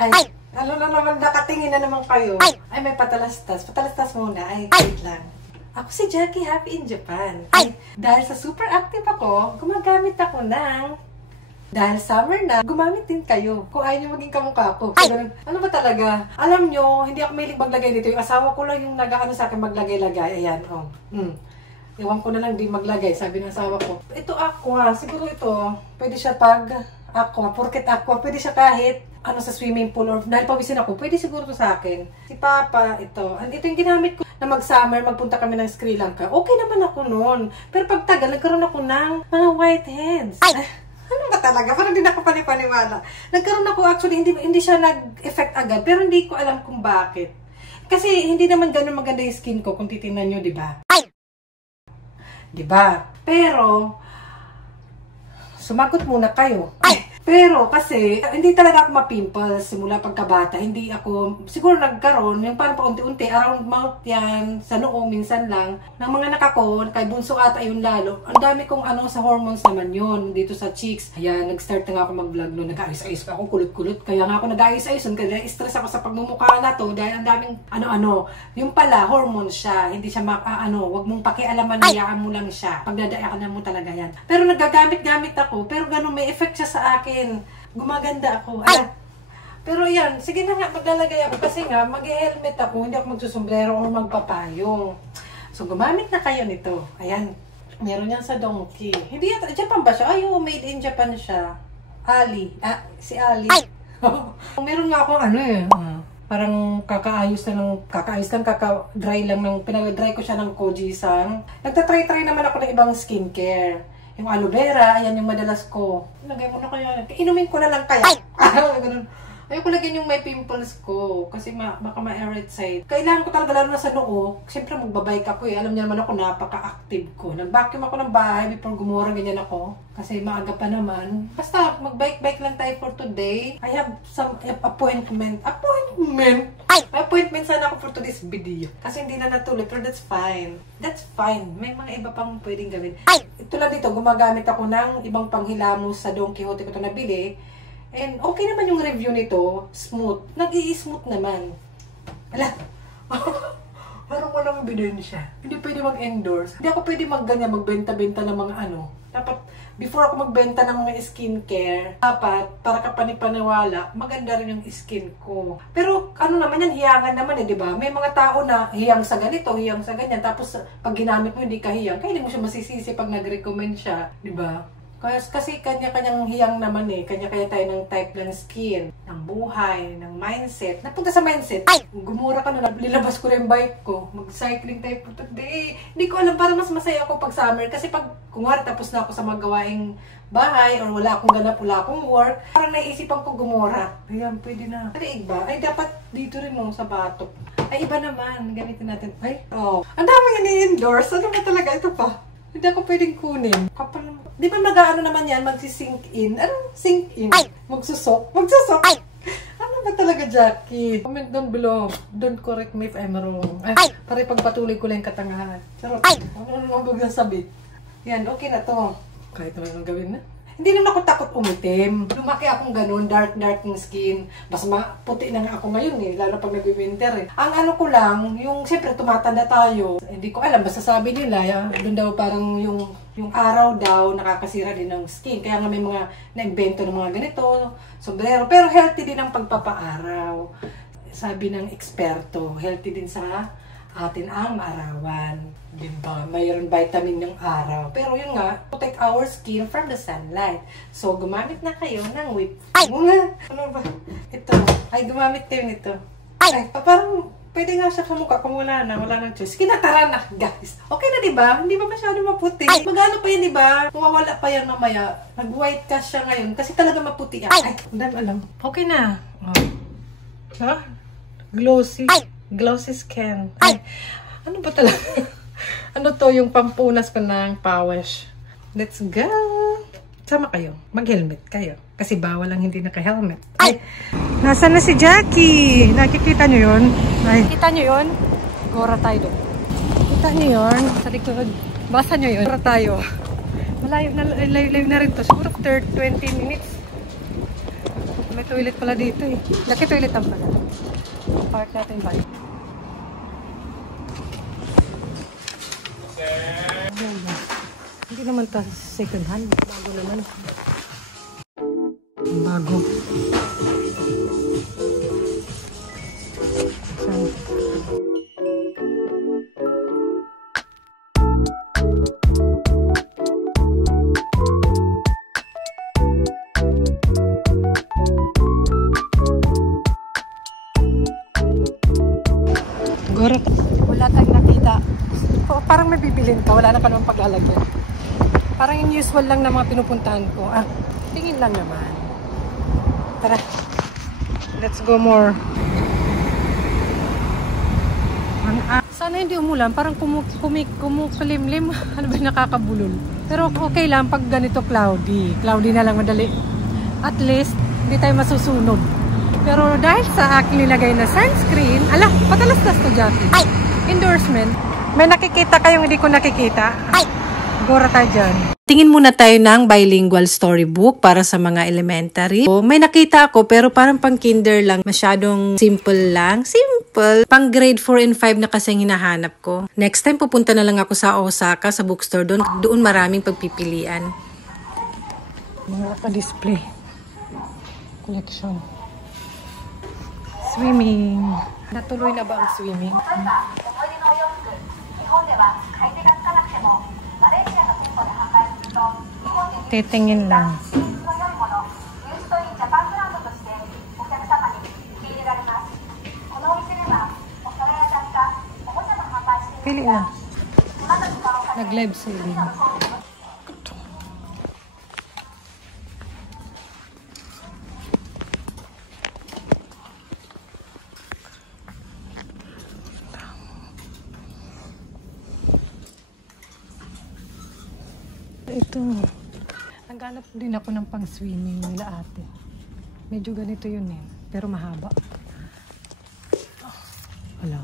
Ay, ano na naman, nakatingin na naman kayo. Ay, may patalastas. Patalastas muna. Ay, wait lang. Ako si Jackie, happy in Japan. Ay, dahil sa super active ako, gumagamit ako ng... Dahil summer na, gumamit din kayo. Kung ayaw nyo maging kamukha ko. So, ganun, ano ba talaga? Alam nyo, hindi ako mahilig maglagay dito. Yung asawa ko lang yung nag-ano sa akin maglagay-lagay. Ayan, oh. Iwan ko na lang di maglagay, sabi ng asawa ko. Ito aqua, siguro ito, pwede siya pag aqua, porket aqua, pwede siya kahit ano sa swimming pool or dahil pawisin ako, pwede siguro to sa akin. Si Papa, ito. Ito yung ginamit ko na mag-summer, magpunta kami ng Sri Lanka. Okay naman ako noon. Pero pag tagal, nagkaroon ako ng mga whiteheads. Ano ba talaga? Parang hindi ako panipaniwala. Nagkaroon ako, actually, hindi siya nag-effect agad, pero hindi ko alam kung bakit. Kasi hindi naman ganun maganda yung skin ko kung titingnan nyo, di ba? Diba? Pero, sumagot muna kayo. Pero kasi, hindi talaga ako ma-pimples simula pagkabata. Hindi ako, siguro nagkaroon, yung parang paunti-unti, around mouth yan, sa noo, minsan lang. Ng mga nakako, kay bunso ata yun lalo. Ang dami kong ano sa hormones naman yun, dito sa cheeks. Ayan, nag-start na nga ako mag-vlog noon. Nag-ayos-ayos pa ako, kulot-kulot. Kaya nga ako nag-ayos-ayos, kaya stress ako sa pagmumukha na to. Dahil ang daming ano-ano. Yung pala, hormones siya. Hindi siya wag mong pakialaman, hayaan mo lang siya. Pagdadaakan mo talaga yan. Pero nagagamit-gamit ako, pero ganun, may effect siya sa akin. Gumaganda ako. Pero yan, sige na nga, maglalagay ako kasi nga, mag-helmet ako, hindi ako magsusombrero o magpapayong. So, gumamit na kayo nito. Ayan, meron yan sa Donkey. Hindi yan, Japan ba siya? Ay, made in Japan siya. Ali. Si Ali. Meron nga ako, parang kakaayos lang, kaka-dry lang ng, pinag-dry ko siya ng Koji-san. Nagtatry-try naman ako ng ibang skincare. Yung aloe vera, ayan yung madalas ko. Lagay mo na kaya. Inumin ko na lang kaya. Ganun. Ayoko lagyan yung may pimples ko. Kasi baka ma-irritate side. Kailangan ko talaga lalo na sa noo. Siyempre magbabike ako eh. Alam niyo naman ako, napaka-active ko. Nag-vacuum ako ng bahay before gumura, ganyan ako. Kasi maaga pa naman. Basta mag-bike-bike lang tayo for today. I have some appointment sana ako for today's video. Kasi hindi na natuloy. Pero that's fine. That's fine. May mga iba pang pwedeng gawin. Ito lang dito, gumagamit ako ng ibang panghilamos sa Don Quixote ko ito nabili. And okay naman yung review nito. Smooth. Nag-i-smooth naman. Ala. Parang walang ebidensya. Hindi pwede mag-endorse. Hindi ako pwede mag-ganyan, magbenta-benta ng mga ano. Dapat, before ako magbenta ng mga skincare, dapat, para kapanipaniwala, maganda rin yung skin ko. Pero, ano naman yan, hiyangan naman eh, di ba? May mga tao na hiyang sa ganito, hiyang sa ganyan. Tapos, pag ginamit mo, hindi ka hiyang. Kaya hindi mo siya masisisi pag nag-recommend siya, di ba? Kasi kanya-kanyang hiyang naman eh. Kanya-kanya tayo ng type ng skin, ng buhay, ng mindset. Napunta sa mindset, gumura ka na, nilabas ko rin yung bike ko. Mag-cycling tayo po today. Hindi ko alam, parang mas masaya ako pag summer. Kasi pag, kunwari, tapos na ako sa magawaing bahay, or wala akong ganap, wala akong work, parang naisipan ko gumura. Ayan, pwede na. Ay, iba. Ay, dapat dito rin mo sa batok. Ay, iba naman. Gamitin natin. Ay, ang dami ini-endorse. Ano ba talaga? Ito pa. Hindi ako pwedeng kunin. Kapal naman. Di ba mag-ano naman yan? Mag-sink in. Ano? Sink in. Magsusok. Magsusok. Ano ba talaga, Jackie? Comment down below. Don't correct me if I'm wrong. Ay, para pagpatuloy ko lang yung katangahan. Charot. Ano naman biglang sabi? Yan, okay na to. Kahit naman ang gawin na. Hindi naman ako takot umitim. Lumaki akong ganun, dark yung skin. Mas puti na nga ako ngayon eh, lalo pag nag-winter eh. Ang ano ko lang, yung siyempre tumatanda tayo. Hindi ko alam, basta sabi nila, doon daw parang yung araw daw nakakasira din ng skin. Kaya nga may mga na-invento ng mga ganito, sombrero. Pero healthy din ang pagpapaaraw. Sabi ng eksperto, healthy din sa atin ang maarawan. Diba? Mayroon vitamin ng araw. Pero yun nga, protect our skin from the sunlight. So, gumamit na kayo ng whip. Ano ba? Ito. Ay, gumamit kayo nito. Ay, parang pwede nga siya kamukha kung wala nang choice. Kinatara na, guys. Okay na, diba? Hindi ba masyado maputi? Magano pa yan, diba? Mawawala pa yan mamaya. Nag-white cast siya ngayon kasi talaga maputi yan. Ay, alam. Okay na. Glossy. Glossy skin. Ay, ano ba talaga? Ano to, yung pampunas ko ng pawash. Let's go! Sama kayo. Mag-helmet kayo. Kasi bawal lang hindi naka-helmet. Ay! Nasaan na si Jackie? Nakikita nyo yun? Ay, kita nyo yun? Gora tayo doon. Kita nyo yun? Sa likod. Basa nyo yun? Gora tayo. Malayo na rin to. Siguro 20 minutes. May toilet pala dito eh. Laki toilet ang pala. Park natin ba? Hindi naman ta second hand. Bago naman. Bago. Wala tayong nakita. Parang may bibilin ka. Wala na pa naman paglalagyan. Parang unusual lang na mga pinupuntahan ko. Tingin lang naman. Tara. Let's go more. Sana hindi umulan. Parang kumukulimlim. Ano ba nakakabulol? Pero okay lang pag ganito cloudy. Cloudy na lang madali. At least, hindi tayo masusunog. Pero dahil sa aking nilagay na sunscreen, patalas-tas to, Jackie. Endorsement. May nakikita kayong hindi ko nakikita? Gora tayo dyan. Tingin muna tayo ng bilingual storybook para sa mga elementary. May nakita ako pero parang pang kinder lang. Masyadong simple lang. Simple. Pang grade 4 and 5 na kasi hinahanap ko. Next time pupunta na lang ako sa Osaka, sa bookstore doon. Doon maraming pagpipilian. Mga ka-display. Collection. Swimming. Natuloy na ba ang swimming? Titingin lang. Pili na. Nag-live sailing. Ito. Naghanap din ako ng pang-swimming nila ate. Medyo ganito yun eh. Pero mahaba. Wala.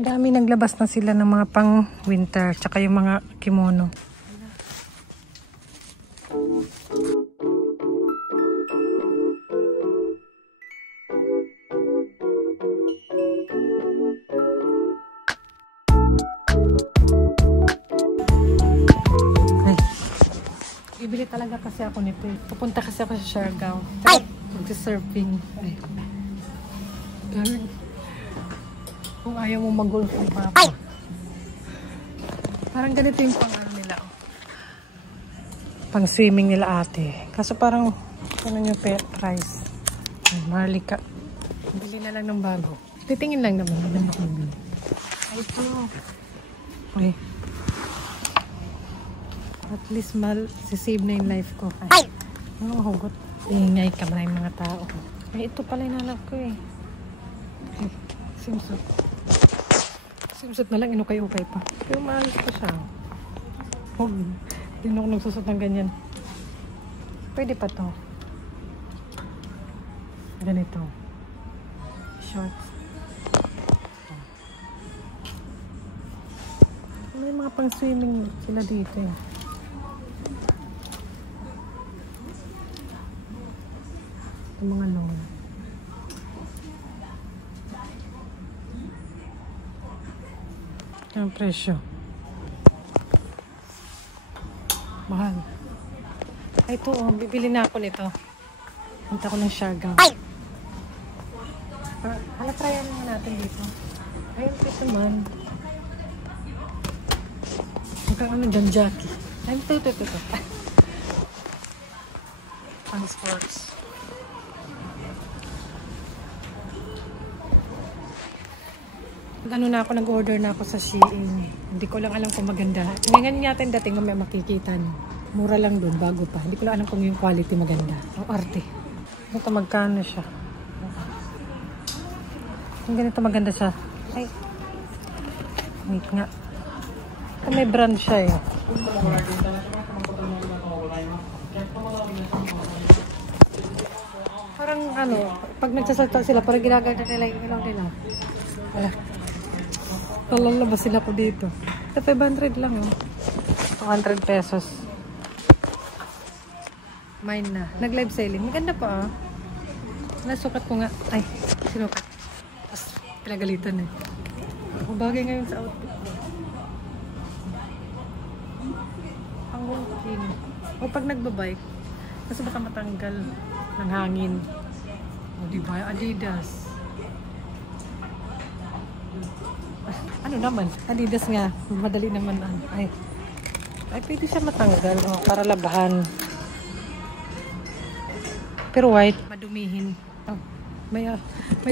Dami naglabas na sila ng mga pang-winter. Tsaka yung mga kimono. Bibili talaga kasi ako nito. Pupunta kasi ako sa Siargao. Mag-surfing. Ay. Kung ayaw mo mag-golf ang papa. Parang ganito yung pang-ano nila. Pang-swimming nila ate. Kaso parang ano yung price. Marlika. Bili na lang ng bago. Titingin lang naman. Ay, ito. Okay. At least sisave na yung life ko. Ay! Oo, hugot. Ingay ka ba yung mga tao. Ay, ito pala yung hanap ko eh. Okay. Swimsuit. Swimsuit na lang, inukay-ukay pa. Pero maalis pa siya. Huwag. Hindi na ako nagsusot ng ganyan. Pwede pa to. Ganito. Shorts. May mga pang-swimming sila dito eh. Yung mga loan. Ang presyo. Mahal. Ay, ito oh. Bibili na ako nito. Punta ko ng Siargao. Hala-tryan naman natin dito. Ayun, ito man. Mukhang ano dyan, Jackie. Ay, ito. Pang sports. Ano na ako, nag-order na ako sa Shein. Hindi ko lang alam kung maganda. Ngayon natin dating may makikita niyo. Mura lang doon, bago pa. Hindi ko lang alam kung yung quality maganda. Ang arte. Ito magkano siya. Yung ganito maganda siya. Ay. Wait nga. Ito may brand siya eh. Parang ano, pag nagsasalta sila, parang ginaganda nila yung ilaw nila. Wala. Lalabas sila ko dito. Ito 500 lang oh. 200 pesos. Mine na. Nag-live selling. Maganda pa ah. Nasukat ko nga. Ay, sinukat. Tapos pinagalitan eh. Bagay ngayon sa outfit ko. Ang walking. O pag nagbabike, kasi baka matanggal ng hangin. O diba? Adidas. Ano naman? Adidas nga. Madali naman. Ay, pwede siya matanggal. O, para labahan. Pero white, madumihin. Oh, may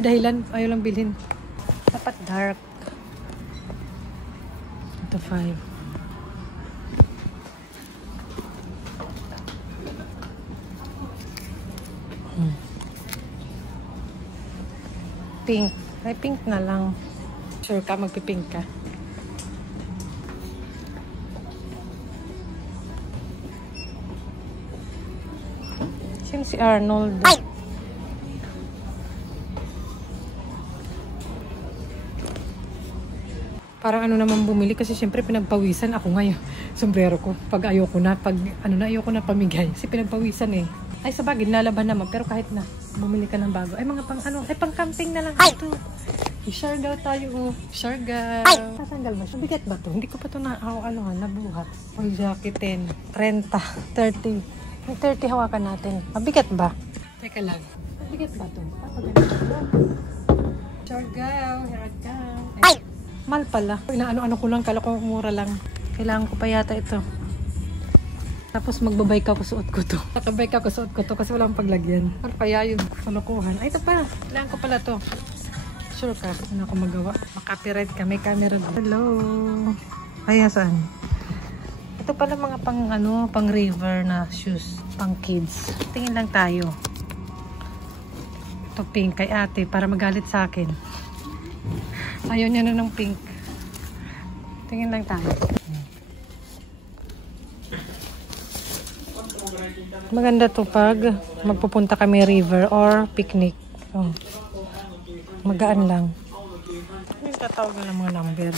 dahilan. Ayaw lang bilhin. Dapat dark. Ito 5. Pink. Ay, pink na lang. Sure ka, magpipink ka. Sino si Arnold? Ay! Parang ano naman bumili kasi syempre pinagpawisan ako ngayon. Sombrero ko. Pag ayoko na, ayoko na pamigay. Kasi pinagpawisan eh. Ay sa bagay, nalaban naman. Pero kahit na, bumili ka ng bago. Ay mga pang camping na lang ito. I-Siargao tayo oh. Siargao. Tatanggal ba siya? Bigat ba to? Hindi ko pa ito nabuhat. Ang jacket 10. 30. 30. Yung 30 hawakan natin. Mabigat ba? Teka lang. Mabigat ba to? Siargao. Here I come. Ay! Mahal pala. Inaano-ano ko lang. Kala ko mura lang. Kailangan ko pa yata ito. Tapos magbabike ako, suot ko to. Nakabike ako, suot ko to kasi walang paglagyan. Ano kaya yung kalukuhan? Ay, ito pa. Kailangan ko pala to. Sure ka. Ano ako magawa? Makapiright ka. May camera doon. Hello. Ay, saan? Ito pala mga pang river na shoes. Pang kids. Tingin lang tayo. Ito pink kay ate para magalit sa akin. Ayaw niya na ng pink. Tingin lang tayo. Maganda to pag magpupunta kami river or picnic. Oh. Magaan lang. Yung tatawag ng mga number.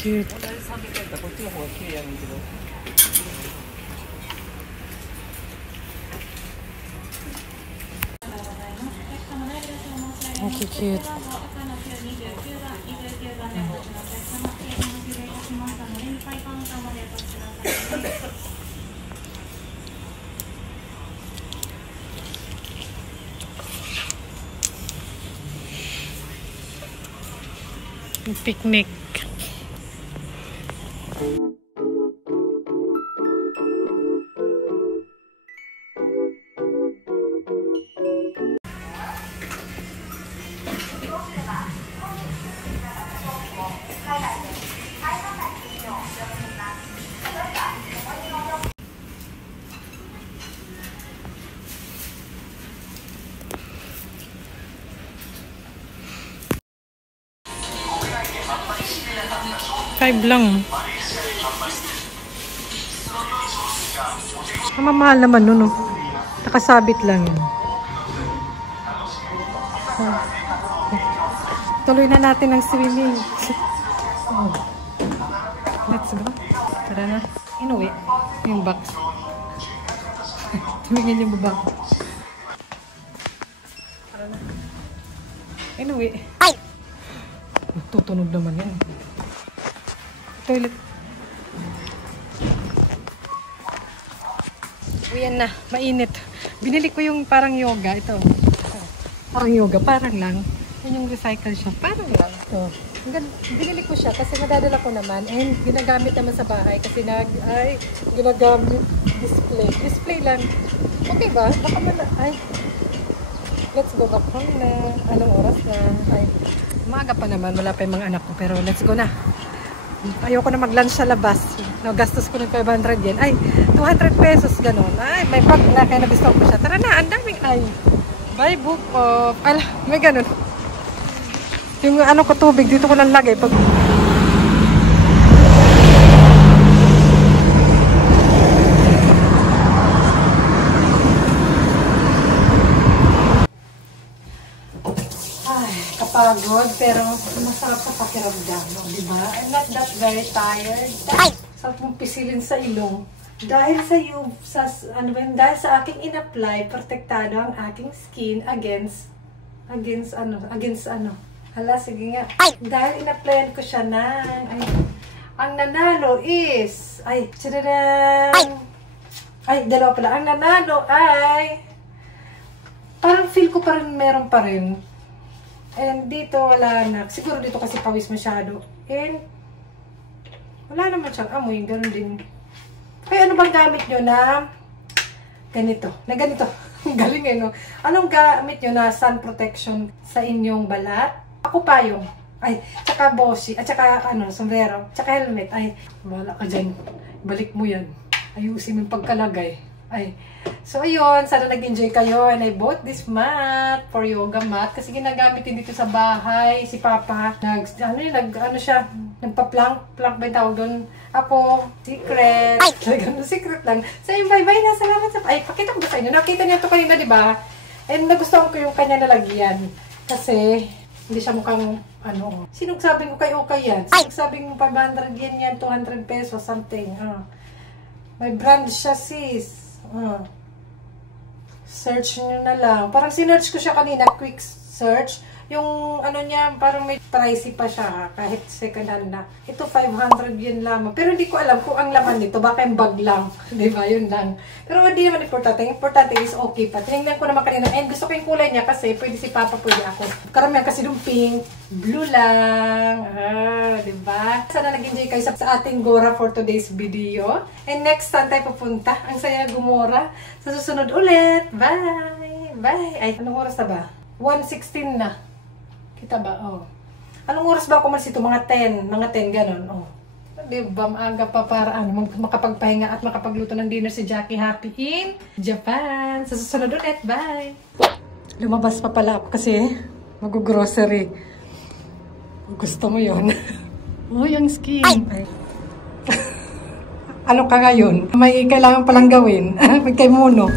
Cute. Okay, cute. Picnic. $5 lang. Mamahal naman nun, no? Nakasabit lang yun. Tuloy na natin ang swimming. Let's go. Tara na. Inuwi. Yung box. Tumingin yung baba ko. Para na. Anyway. Ay! Tutunog naman yan. Toilet. Uyan na. Mainit. Binili ko yung parang yoga. Ito. Parang yoga. Parang lang. Yan yung recycle siya. Parang lang. Ito. Binili ko siya kasi madadala ko naman. And ginagamit naman sa bahay kasi ginagamit display. Display lang. Okay ba? Baka ay. Let's go back home na. Anong oras na? Ay. Maaga pa naman. Wala pa yung mga anak ko. Pero let's go na. Ayoko na mag-lunch sa labas. No, gastos ko ng 500 yen. Ay, 200 pesos ganun. Ay, may bag na. Kaya nagustuhan ko siya. Tara na, ang daming ay. Buy book of... Ala, may ganun. Yung ano ko tubig, dito ko lang lagay. Pag... Kapagod, pero masarap sa pakiramdam, no? Diba? I'm not that very tired. Sarap mong pisilin sa ilong. Dahil dahil sa aking in-apply, protektado ang aking skin against ano. Hala, sige nga. Dahil in-applyan ko siya ang nanalo is, dalawa pala. Ang nanalo ay, parang feel ko pa rin, meron pa rin. And dito wala na. Siguro dito kasi pawis masyado. And wala naman siyang amoy. Ganun din. Kaya ano bang gamit nyo na ganito? Na ganito. Galing eh, no? Anong gamit nyo na sun protection sa inyong balat? Ako payong. Ay, tsaka boshi. At tsaka sombrero. Tsaka helmet. Ay, wala ka dyan. Balik mo yan. Ayusin mo yung pagkalagay. Ay. So, ayun. Sana nag-enjoy kayo. And I bought this mat for yoga mat. Kasi ginagamit din dito sa bahay. Si Papa, nagpa-plank ba yung tawag doon? Ako, secret. Talagang secret lang. So, yung bye-bye na. Salamat sa... Ay, pakita ko ba sa inyo? Nakita niyo ito kanina, di ba? And nagustuhan ko yung kanya nalagyan. Kasi, hindi siya mukhang, sinugsabing ko kay Okay yan. Sinugsabing mo 500 yen yan, 200 pesos, something. May brand siya, sis. Search nyo na lang. Parang sinearch ko siya kanina, quick search. Yung niya, parang may pricey pa siya, kahit second hand na. Ito 500 yen lamang. Pero hindi ko alam kung ang laman nito, baka yung bag lang. Diba? Yun lang. Pero hindi naman importante. Importante is okay pa. Tinignan ko naman kanina. And gusto ko yung kulay niya kasi pwede si Papa, pwede ako. Karamihan kasi yung pink, blue lang. Diba? Sana nag-enjoy kayo sa ating Gora for today's video. And next time tayo pupunta. Ang saya gumora. Sa susunod ulit. Bye! Bye! Ay, anong oras na ba? 1:16 na. Kita ba? Oh. Anong oras ba ako malis ito? Mga 10. Mga 10, ganon. Oh. Diba? Maaga pa para makapagpahinga at makapagluto ng dinner si Jackie Happy in Japan. Sa susunod ulit. Bye! Lumabas pa pala ako kasi mag-grocery. Gusto mo yun? Uy, ang skin. Ay. Ano ka ngayon? May kailangan palang gawin. May kay Mono.